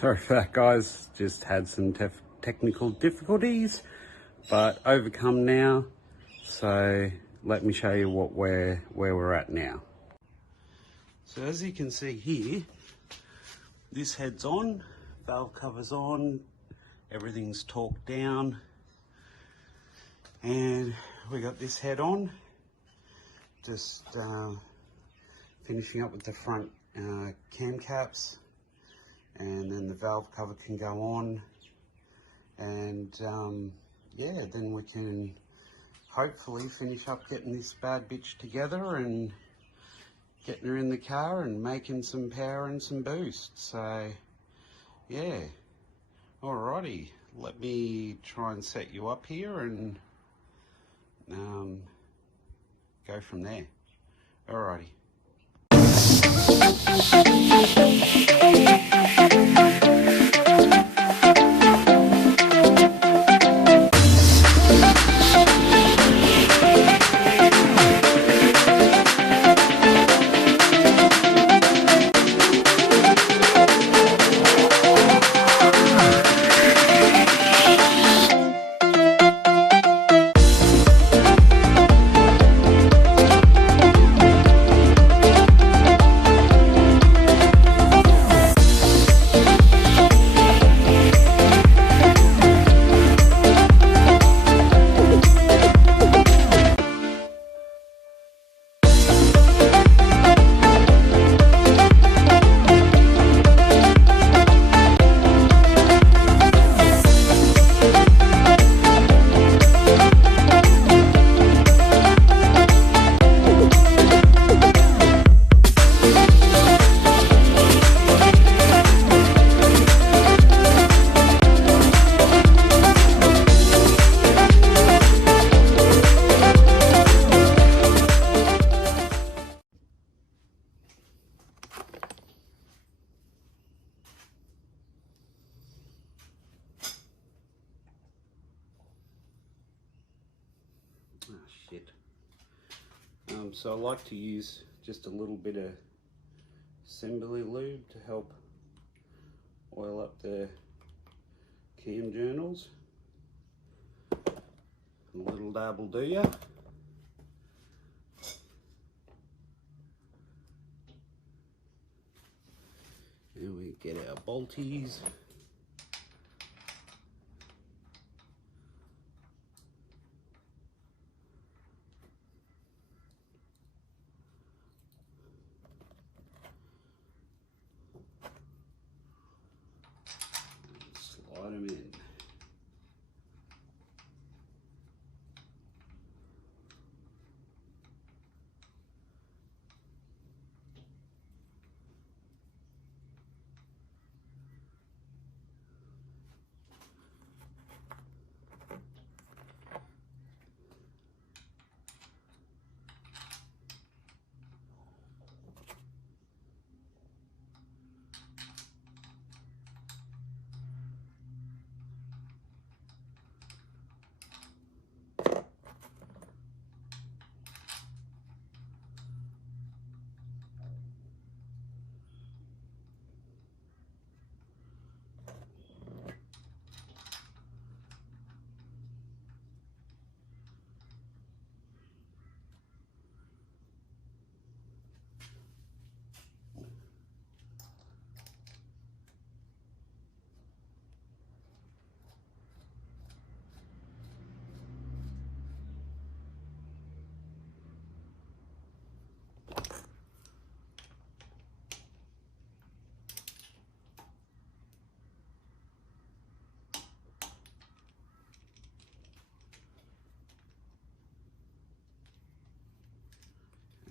Sorry for that, guys. Just had some technical difficulties, but overcome now. So let me show you where we're at now. So as you can see here, this head's on, valve cover's on, everything's torqued down, and we got this head on. Just finishing up with the front cam caps, and then the valve cover can go on, and yeah, then we can hopefully finish up getting this bad bitch together and getting her in the car and making some power and some boost. So yeah, alrighty, let me try and set you up here and go from there. Alrighty. Oh shit. So I like to use just a little bit of assembly lube to help oil up the cam journals. A little dab will do ya. And we get our bolties. Slide them in.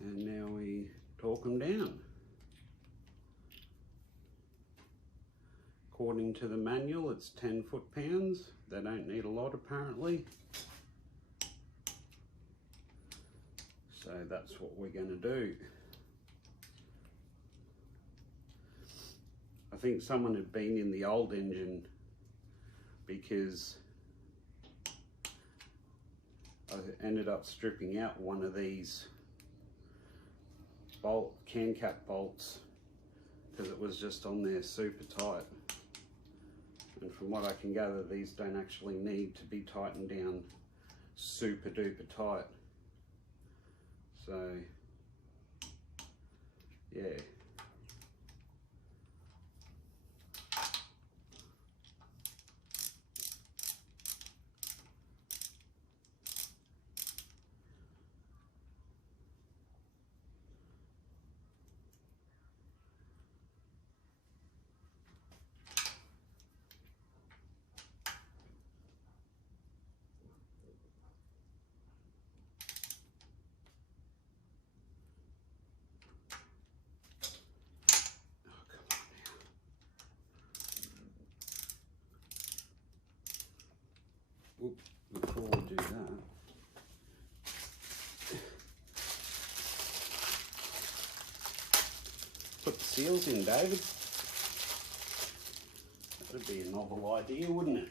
And now we torque them down. According to the manual, it's 10 foot-pounds. They don't need a lot apparently. So that's what we're going to do. I think someone had been in the old engine because I ended up stripping out one of these can cap bolts because it was just on there super tight. And from what I can gather, these don't actually need to be tightened down super duper tight. So yeah. Oops, before we do that, put the seals in, David. That'd be a novel idea, wouldn't it?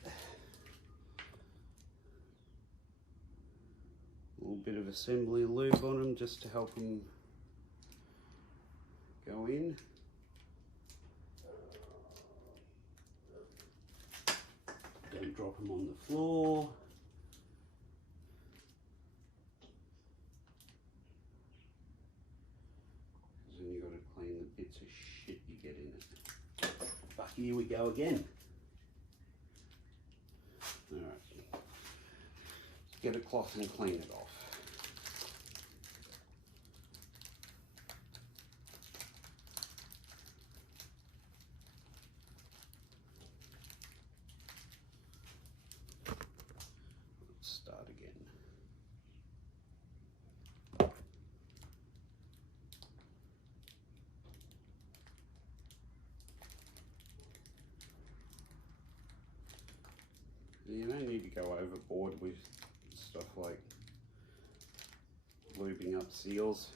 A little bit of assembly lube on them just to help them go in. Don't drop them on the floor. Because then you've got to clean the bits of shit you get in it. But here we go again. Alright. Get a cloth and clean it off. Start again. You don't need to go overboard with stuff like lubing up seals,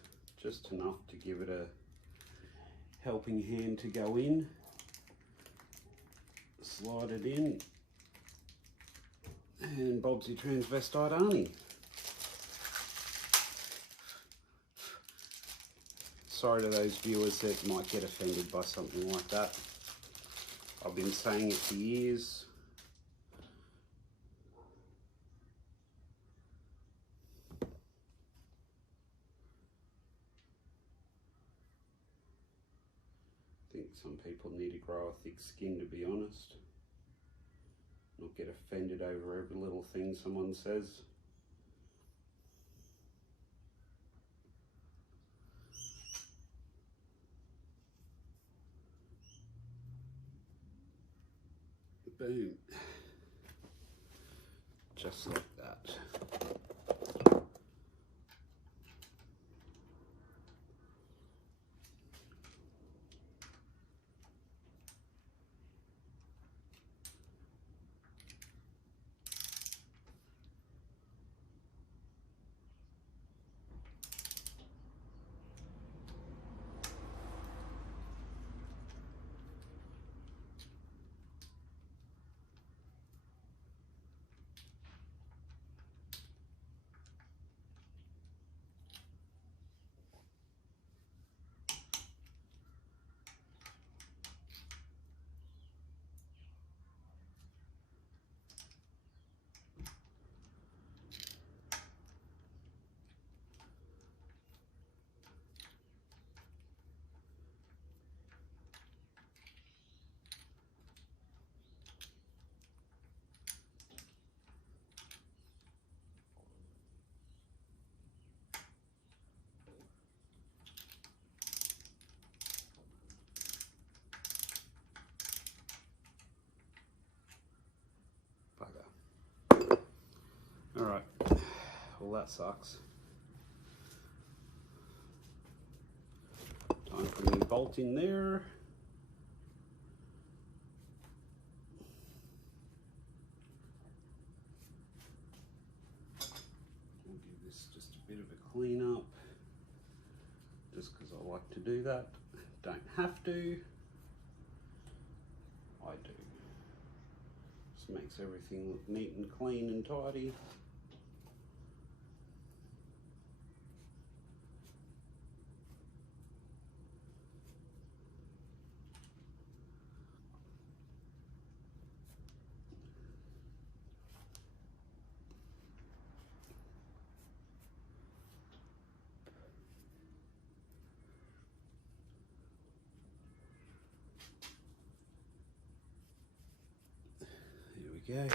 just enough to give it a helping hand to go in. Slide it in, and Bob's your transvestite Arnie. Sorry to those viewers that might get offended by something like that. I've been saying it for years. I think some people need to grow a thick skin, to be honest. Not get offended over every little thing someone says. Boom. Just like that. Alright, well that sucks. Time for me bolt in there. I'll give this just a bit of a clean up, just because I like to do that. Don't have to. I do. Just makes everything look neat and clean and tidy. go.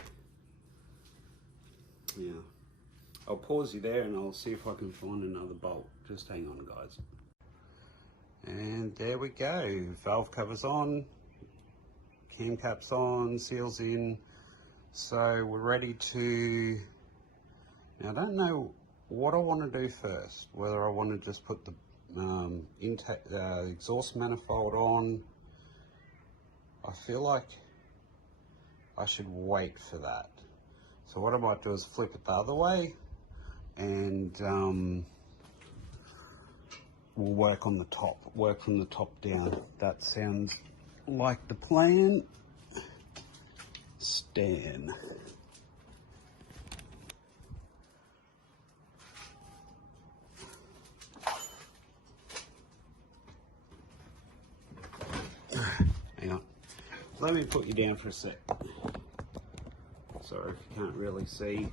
Yeah. I'll pause you there and I'll see if I can find another bolt. Just hang on, guys. And there we go. Valve covers on, cam caps on, seals in. So we're ready to... Now I don't know what I want to do first. Whether I want to just put the exhaust manifold on. I feel like I should wait for that. So what I might do is flip it the other way, and we'll work on the top, work from the top down. That sounds like the plan. Stan. Hang on. Let me put you down for a sec. Sorry if you can't really see.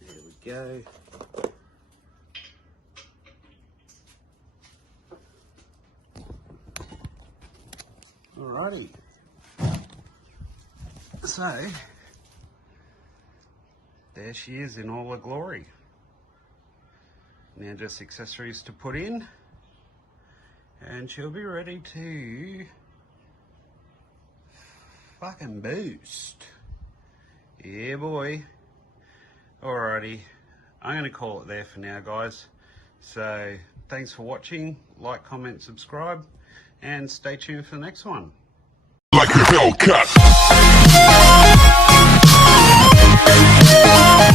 There we go. Alrighty. So, there she is in all her glory. Now just accessories to put in, and she'll be ready to fucking boost. Yeah, boy. Alrighty, I'm going to call it there for now, guys. So, thanks for watching. Like, comment, subscribe, and stay tuned for the next one. Like a Hellcat.